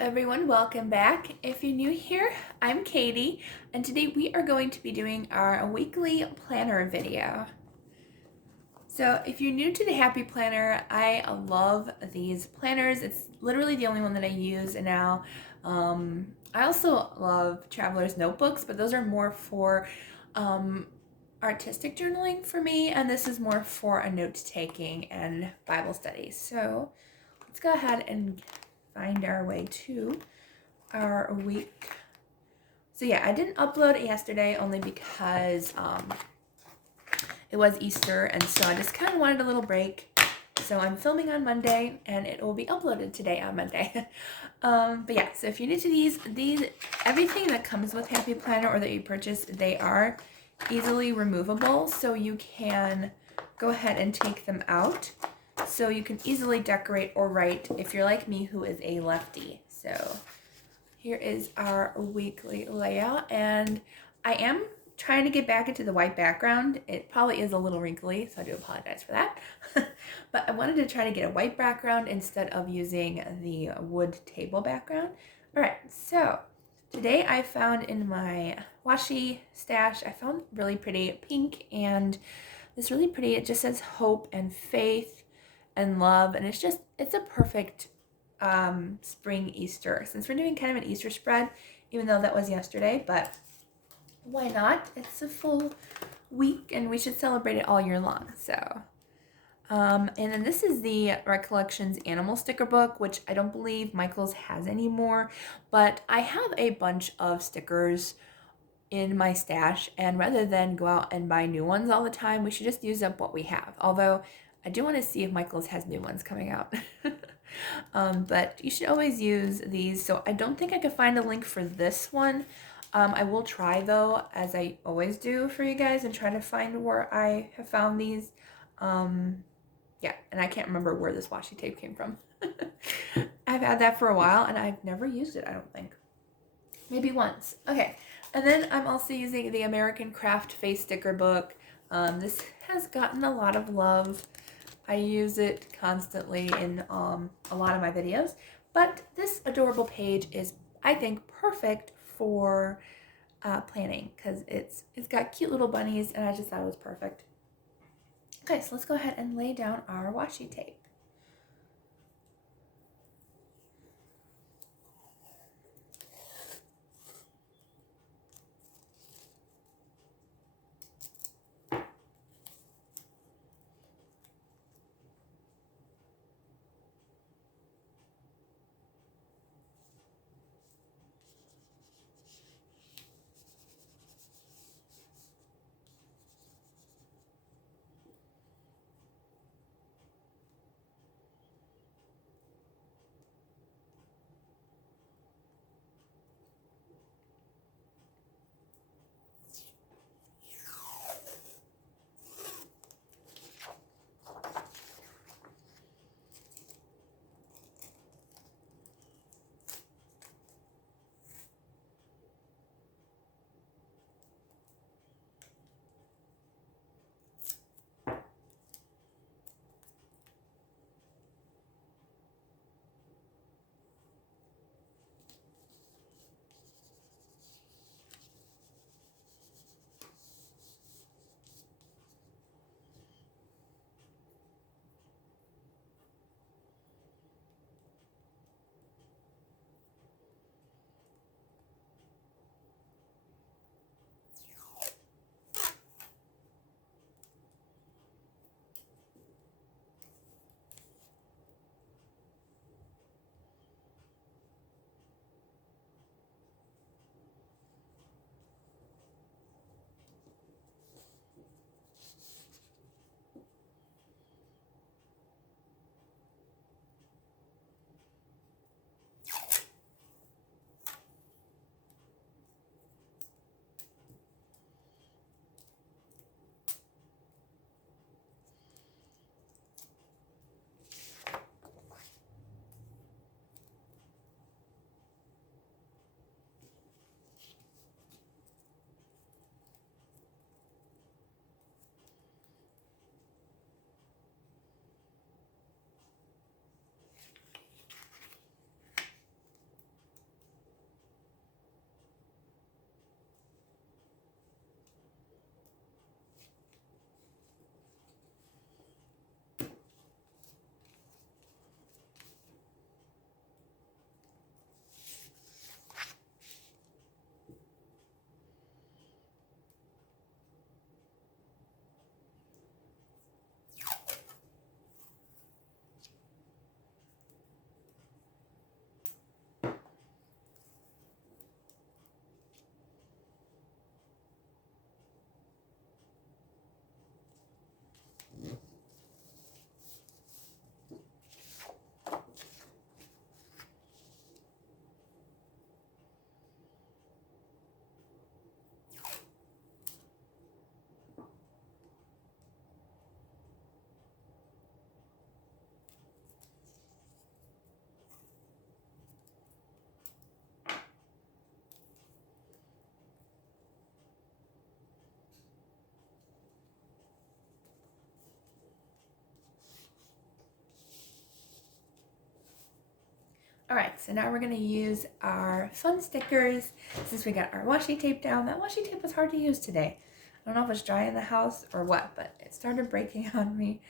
everyone, welcome back. If you're new here, I'm Katie, and today we are going to be doing our weekly planner video. So if you're new to the Happy Planner, I love these planners. It's literally the only one that I use now. I also love Traveler's Notebooks, but those are more for artistic journaling for me, and this is more for a note-taking and Bible study. So let's go ahead and find our way to our week. So yeah, I didn't upload it yesterday only because it was Easter, and so I just kind of wanted a little break. So I'm filming on Monday, and it will be uploaded today on Monday. But yeah, so if you're new to these everything that comes with Happy Planner or that you purchase, they are easily removable, so you can go ahead and take them out. So you can easily decorate or write if you're like me, who is a lefty. So here is our weekly layout, and I am trying to get back into the white background. It probably is a little wrinkly, so I do apologize for that. But I wanted to try to get a white background instead of using the wood table background. All right, so today I found in my washi stash, I found really pretty pink and this really pretty, it just says hope and faith and love, and it's a perfect spring Easter, since we're doing kind of an Easter spread, even though that was yesterday, but why not? It's a full week and we should celebrate it all year long. So and then this is the Recollections Animal Sticker Book, which I don't believe Michael's has anymore, but I have a bunch of stickers in my stash, and rather than go out and buy new ones all the time, we should just use up what we have. Although I do want to see if Michael's has new ones coming out. But you should always use these. So I don't think I could find a link for this one. I will try though, as I always do for you guys, and try to find where I have found these. Yeah, and I can't remember where this washi tape came from. I've had that for a while and I've never used it, I don't think. Maybe once. Okay, and then I'm also using the American Craft Face Sticker Book. This has gotten a lot of love. I use it constantly in a lot of my videos, but this adorable page is, I think, perfect for planning because it's got cute little bunnies, and I just thought it was perfect. Okay, so let's go ahead and lay down our washi tape. Alright, so now we're going to use our fun stickers since we got our washi tape down. That washi tape was hard to use today. I don't know if it's dry in the house or what, but it started breaking on me.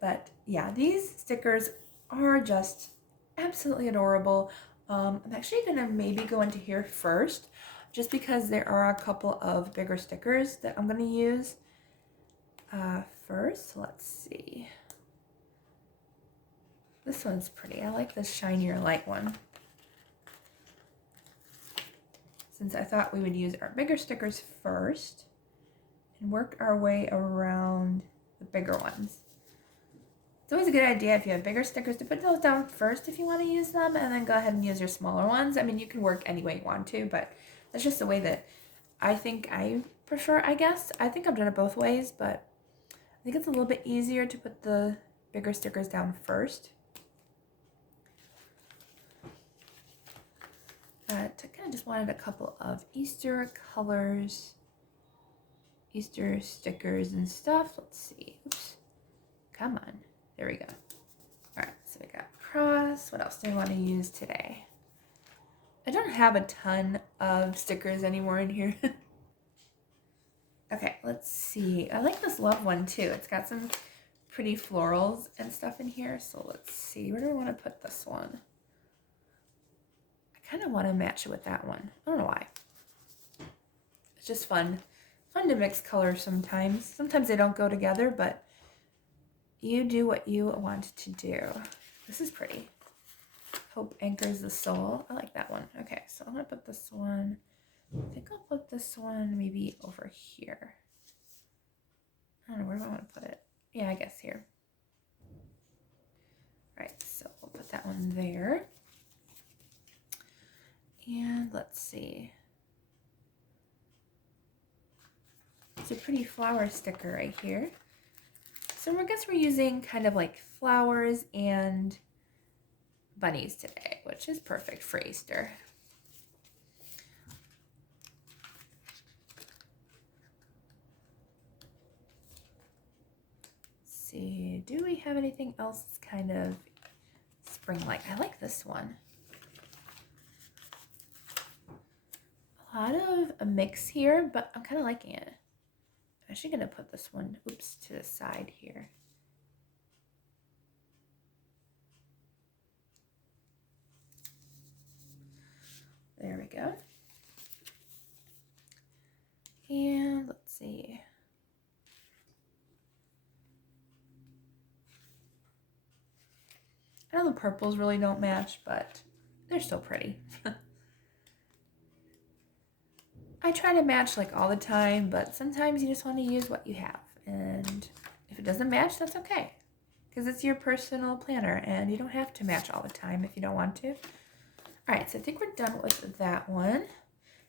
But yeah, these stickers are just absolutely adorable. I'm actually going to maybe go into here first, just because there are a couple of bigger stickers that I'm going to use first. Let's see. This one's pretty. I like this shinier light one. Since I thought we would use our bigger stickers first and work our way around the bigger ones. It's always a good idea if you have bigger stickers to put those down first if you want to use them, and then go ahead and use your smaller ones. I mean, you can work any way you want to, but that's just the way that I think I prefer, I guess. I think I've done it both ways, but I think it's a little bit easier to put the bigger stickers down first. I kind of just wanted a couple of Easter colors, Easter stickers and stuff. Let's see. Oops. Come on. There we go. All right, so we got cross. What else do we want to use today? I don't have a ton of stickers anymore in here. Okay, let's see. I like this love one too. It's got some pretty florals and stuff in here. So let's see. Where do I want to put this one? I kind of want to match it with that one. I don't know why. It's just fun. Fun to mix colors sometimes. Sometimes they don't go together, but you do what you want to do. This is pretty. Hope anchors the soul. I like that one. Okay, so I'm going to put this one. I think I'll put this one maybe over here. I don't know, where do I want to put it? Yeah, I guess here. All right, so we'll put that one there. And let's see. It's a pretty flower sticker right here. So I guess we're using kind of like flowers and bunnies today, which is perfect for Easter. Let's see, do we have anything else that's kind of spring-like? I like this one. A lot of a mix here, but I'm kind of liking it. I'm actually going to put this one, oops, to the side here. There we go. And let's see. I know the purples really don't match, but they're still pretty. I try to match like all the time, but sometimes you just want to use what you have. And if it doesn't match, that's okay. Because it's your personal planner and you don't have to match all the time if you don't want to. Alright, so I think we're done with that one.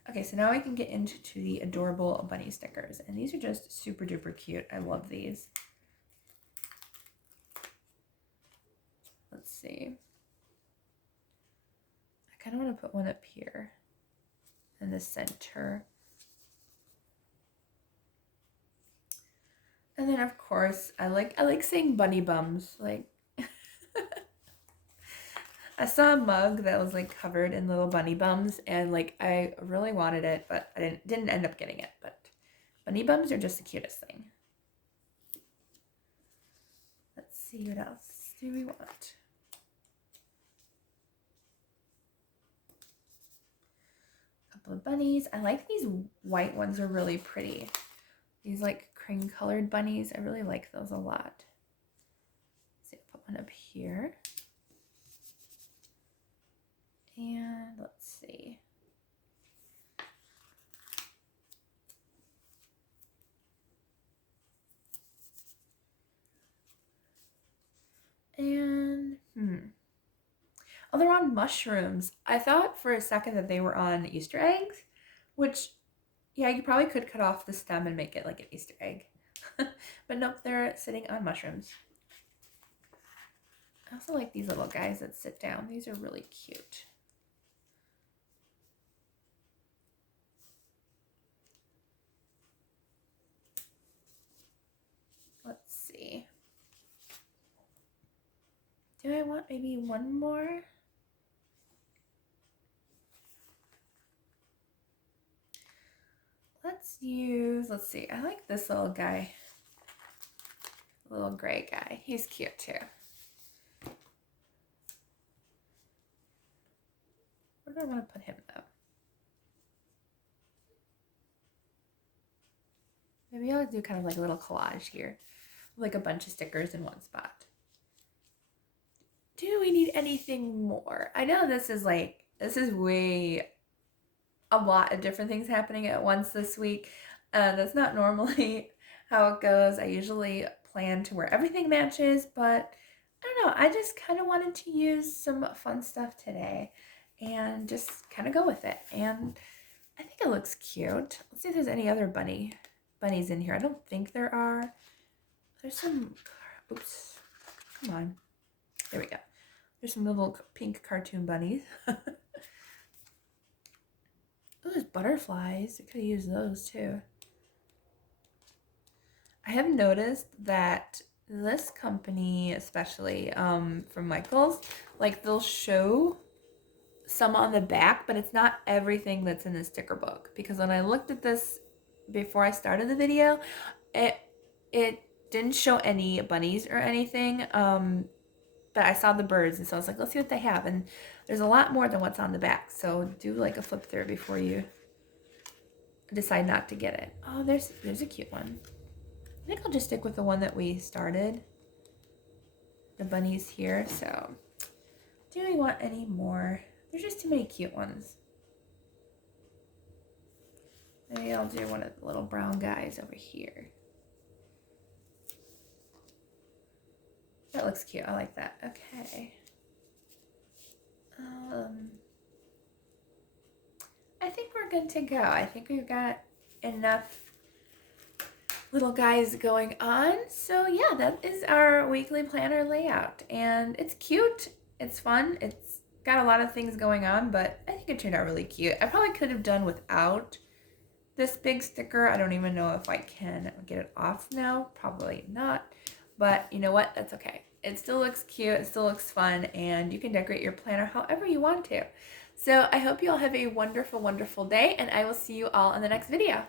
Okay, so now we can get into the adorable bunny stickers. And these are just super duper cute. I love these. Let's see. I kind of want to put one up here in the center. And then of course, I like saying bunny bums. Like I saw a mug that was like covered in little bunny bums and like I really wanted it, but I didn't end up getting it. But bunny bums are just the cutest thing. Let's see, what else do we want? Of bunnies. I like these white ones, are really pretty. These like cream colored bunnies, I really like those a lot. So I'll put one up here. And let's see. And oh, they're on mushrooms. I thought for a second that they were on Easter eggs, which, yeah, you probably could cut off the stem and make it like an Easter egg. But nope, they're sitting on mushrooms. I also like these little guys that sit down. These are really cute. Let's see. Do I want maybe one more? let's see, I like this little guy. Little gray guy. He's cute too. Where do I want to put him though? Maybe I'll do kind of like a little collage here. Like a bunch of stickers in one spot. Do we need anything more? I know this is way a lot of different things happening at once this week. That's not normally how it goes. I usually plan to where everything matches, but I don't know. I just kind of wanted to use some fun stuff today and just kind of go with it. And I think it looks cute. Let's see if there's any other bunnies in here. I don't think there are. There's some, oops, come on. There we go. There's some little pink cartoon bunnies. Oh, there's butterflies. I could have used those too. I have noticed that this company, especially from Michael's, like they'll show some on the back, but it's not everything that's in the sticker book. Because when I looked at this before I started the video, it didn't show any bunnies or anything. But I saw the birds, and so I was like, let's see what they have. And there's a lot more than what's on the back. So do like a flip through before you decide not to get it. Oh, there's a cute one. I think I'll just stick with the one that we started. The bunnies here. So do we want any more? There's just too many cute ones. Maybe I'll do one of the little brown guys over here. That looks cute. I like that. Okay. I think we're good to go. I think we've got enough little guys going on. So yeah, that is our weekly planner layout. And it's cute. It's fun. It's got a lot of things going on, but I think it turned out really cute. I probably could have done without this big sticker. I don't even know if I can get it off now. Probably not. But you know what? That's okay. It still looks cute. It still looks fun. And you can decorate your planner however you want to. So I hope you all have a wonderful, wonderful day. And I will see you all in the next video.